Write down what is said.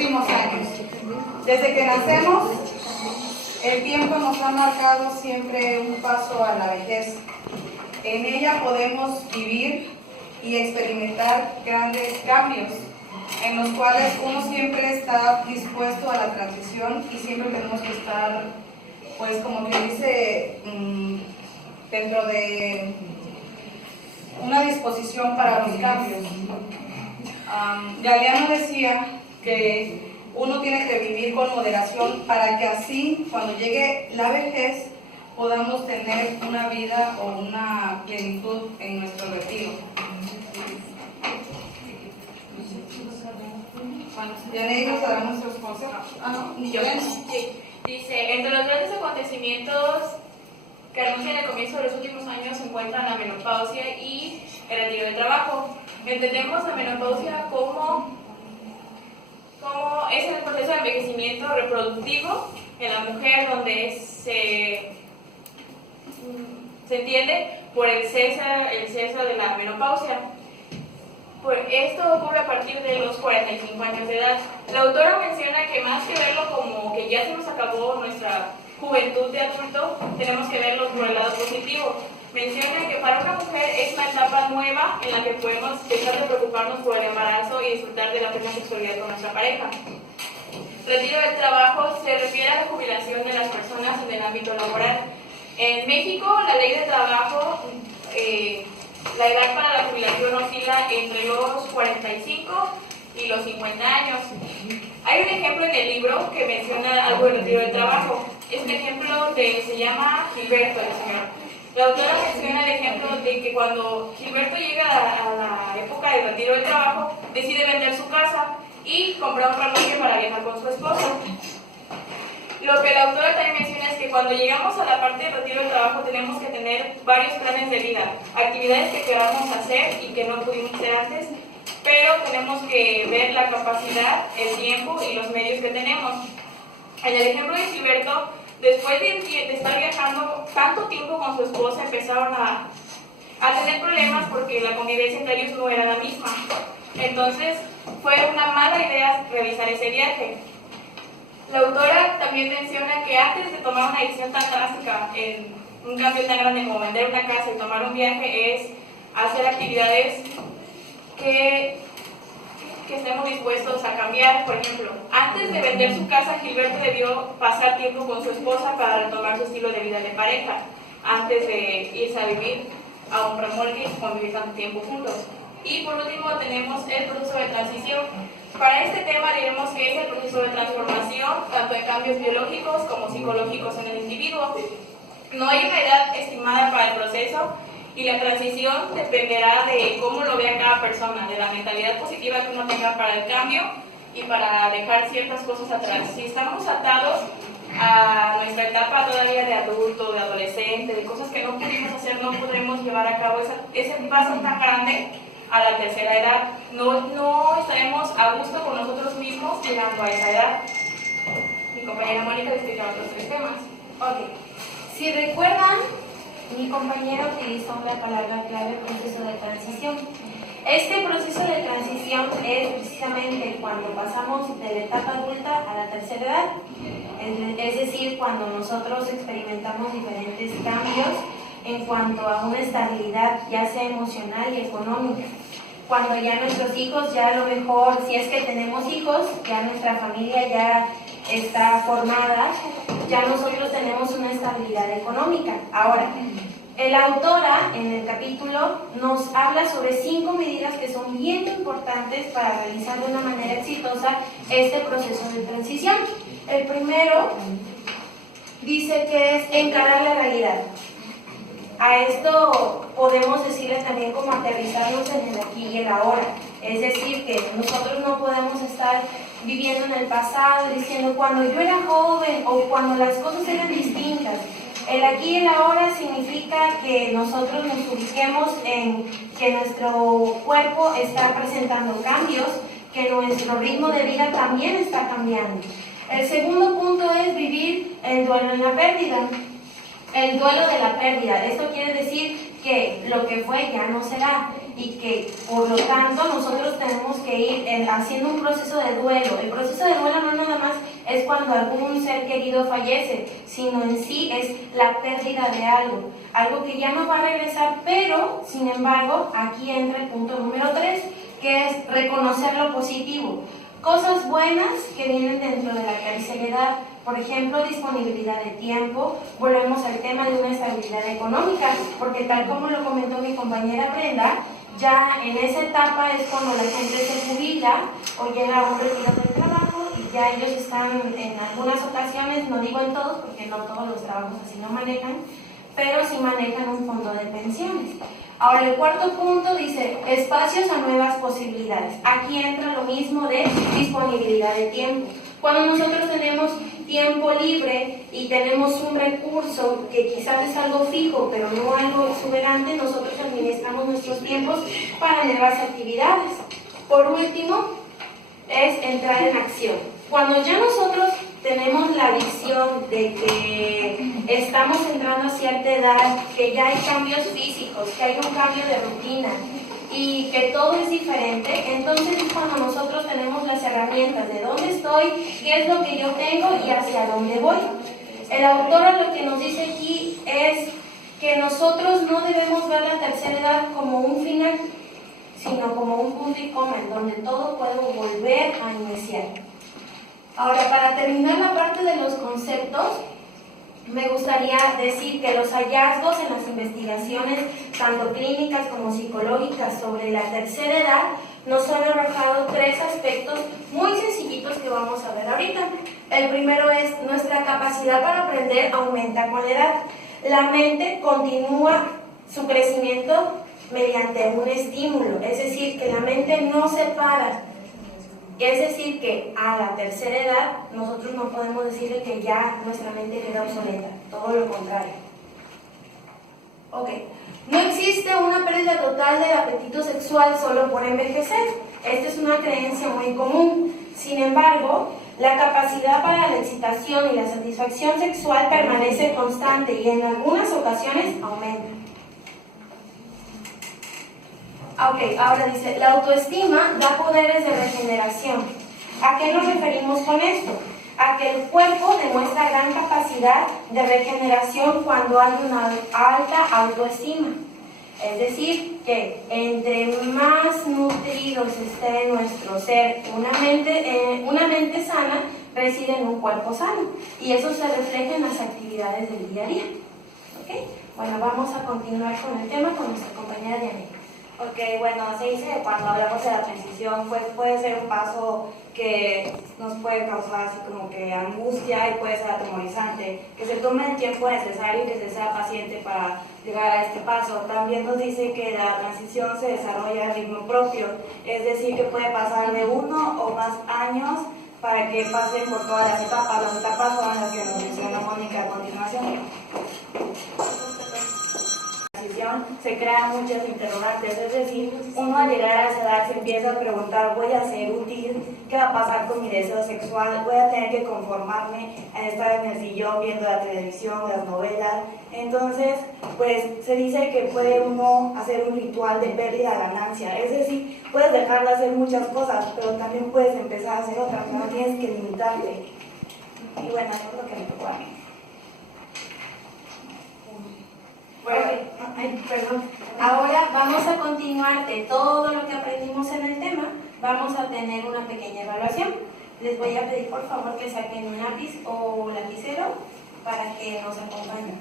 últimos años. Desde que nacemos, el tiempo nos ha marcado siempre un paso a la vejez. En ella podemos vivir y experimentar grandes cambios, en los cuales uno siempre está dispuesto a la transición y siempre tenemos que estar, pues como que dice, dentro de una disposición para los cambios. Galeano decía que uno tiene que vivir con moderación para que así, cuando llegue la vejez, podamos tener una vida o una plenitud en nuestro retiro. Yanei nos dará nuestros consejos. Dice, entre los grandes acontecimientos que anuncian el comienzo de los últimos años se encuentran la menopausia y el retiro de trabajo. Entendemos la menopausia como es el proceso de envejecimiento reproductivo en la mujer, donde se entiende por el ceso de la menopausia. Esto ocurre a partir de los 45 años de edad. La autora menciona que más que verlo como que ya se nos acabó nuestra juventud de adulto, tenemos que verlo por el lado positivo. Menciona que para una mujer es una etapa nueva en la que podemos dejar de preocuparnos por el embarazo y disfrutar de la plena sexualidad con nuestra pareja. Retiro del trabajo se refiere a la jubilación de las personas en el ámbito laboral. En México, la ley de trabajo, la edad para la jubilación oscila entre los 45 y los 50 años. Hay un ejemplo en el libro que menciona algo del retiro del trabajo. Este ejemplo se llama Gilberto, el señor. La autora menciona el ejemplo de que cuando Gilberto llega a la época del retiro del trabajo, decide vender su casa y comprar un remolque para viajar con su esposa. Lo que la autora también menciona es que cuando llegamos a la parte del retiro del trabajo tenemos que tener varios planes de vida, actividades que queramos hacer y que no pudimos hacer antes, pero tenemos que ver la capacidad, el tiempo y los medios que tenemos. En el ejemplo de Gilberto, después de estar viajando tanto tiempo con su esposa, empezaron a tener problemas porque la convivencia entre ellos no era la misma. Entonces, fue una mala idea realizar ese viaje. La autora también menciona que antes de tomar una decisión tan drástica en un cambio tan grande como vender una casa y tomar un viaje es hacer actividades que estemos dispuestos a cambiar. Por ejemplo, antes de vender su casa, Gilberto debió pasar tiempo con su esposa para retomar su estilo de vida de pareja, antes de irse a vivir a un remolque y convivir tanto tiempo juntos. Y por último tenemos el proceso de transición. Para este tema diremos que es el proceso de transformación, tanto de cambios biológicos como psicológicos en el individuo. No hay una edad estimada para el proceso y la transición dependerá de cómo lo vea cada persona, de la mentalidad positiva que uno tenga para el cambio y para dejar ciertas cosas atrás. Si estamos atados a nuestra etapa todavía de adulto, de adolescente, de cosas que no pudimos hacer, no podremos llevar a cabo ese paso tan grande a la tercera edad. No estaremos a gusto con nosotros mismos llegando a esa edad. Mi compañera Mónica les explica otros 3 temas. Ok. Si recuerdan, mi compañera utilizó la palabra clave proceso de transición. Este proceso de transición es precisamente cuando pasamos de la etapa adulta a la tercera edad, es decir, cuando nosotros experimentamos diferentes cambios en cuanto a una estabilidad, ya sea emocional y económica. Cuando ya nuestros hijos, ya a lo mejor, si es que tenemos hijos, ya nuestra familia ya está formada, ya nosotros tenemos una estabilidad económica. Ahora, la autora en el capítulo nos habla sobre 5 medidas que son bien importantes para realizar de una manera exitosa este proceso de transición. El primero dice que es encarar la realidad. A esto podemos decirle también como aterrizarnos en el aquí y el ahora. Es decir, que nosotros no podemos estar viviendo en el pasado diciendo cuando yo era joven o cuando las cosas eran distintas. El aquí y el ahora significa que nosotros nos ubiquemos en que nuestro cuerpo está presentando cambios, que nuestro ritmo de vida también está cambiando. El segundo punto es vivir el duelo en la pérdida. El duelo de la pérdida, esto quiere decir que lo que fue ya no será. y que por lo tanto nosotros tenemos que ir haciendo un proceso de duelo. El proceso de duelo no nada más es cuando algún ser querido fallece, sino en sí es la pérdida de algo que ya no va a regresar, pero sin embargo aquí entra el punto número 3, que es reconocer lo positivo. Cosas buenas que vienen dentro de la tercera edad, por ejemplo, disponibilidad de tiempo. Volvemos al tema de una estabilidad económica, porque tal como lo comentó mi compañera Brenda, ya en esa etapa es cuando la gente se jubila o llega a un retiro del trabajo y ya ellos están en algunas ocasiones, no digo en todos porque no todos los trabajos así lo manejan, pero sí manejan un fondo de pensiones. Ahora el cuarto punto dice espacios a nuevas posibilidades. Aquí entra lo mismo de disponibilidad de tiempo. Cuando nosotros tenemos tiempo libre y tenemos un recurso que quizás es algo fijo, pero no algo exuberante, nosotros administramos nuestros tiempos para nuevas actividades. Por último, es entrar en acción. Cuando ya nosotros tenemos la visión de que estamos entrando a cierta edad, que ya hay cambios físicos, que hay un cambio de rutina y que todo es diferente, entonces es cuando nosotros tenemos las herramientas de dónde estoy, qué es lo que yo tengo y hacia dónde voy. El autor lo que nos dice aquí es que nosotros no debemos ver la tercera edad como un final, sino como un punto y coma en donde todo puede volver a iniciar. Ahora, para terminar la parte de los conceptos, me gustaría decir que los hallazgos en las investigaciones, tanto clínicas como psicológicas, sobre la tercera edad, nos han arrojado 3 aspectos muy sencillitos que vamos a ver ahorita. El primero es nuestra capacidad para aprender aumenta con la edad. La mente continúa su crecimiento mediante un estímulo, es decir, que la mente no se para. Es decir, que a la tercera edad nosotros no podemos decirle que ya nuestra mente queda obsoleta, todo lo contrario. Ok, no existe una pérdida total del apetito sexual solo por envejecer. Esta es una creencia muy común. Sin embargo, la capacidad para la excitación y la satisfacción sexual permanece constante y en algunas ocasiones aumenta. Ok, ahora dice, la autoestima da poderes de regeneración. ¿A qué nos referimos con esto? A que el cuerpo demuestra gran capacidad de regeneración cuando hay una alta autoestima. Es decir, que entre más nutridos esté nuestro ser, una mente sana reside en un cuerpo sano. Y eso se refleja en las actividades del día a día. ¿Okay? Bueno, vamos a continuar con el tema con nuestra compañera Diana. Ok, bueno, se dice que cuando hablamos de la transición, pues puede ser un paso que nos puede causar así como que angustia y puede ser atemorizante, que se tome el tiempo necesario y que se sea paciente para llegar a este paso. También nos dice que la transición se desarrolla a ritmo propio, es decir, que puede pasar de 1 o más años para que pasen por todas las etapas. Las etapas son las que nos menciona Mónica a continuación. Se crean muchas interrogantes, es decir, uno al llegar a esa edad se empieza a preguntar, ¿voy a ser útil? ¿Qué va a pasar con mi deseo sexual? ¿Voy a tener que conformarme a estar en el sillón viendo la televisión, las novelas? Entonces, pues se dice que puede uno hacer un ritual de pérdida de ganancia, es decir, puedes dejar de hacer muchas cosas, pero también puedes empezar a hacer otras, no tienes que limitarte. Y bueno, eso es lo que me tocó a mí. Bueno, perdón. Ahora vamos a continuar de todo lo que aprendimos en el tema. Vamos a tener una pequeña evaluación. Les voy a pedir por favor que saquen un lápiz o lapicero para que nos acompañen.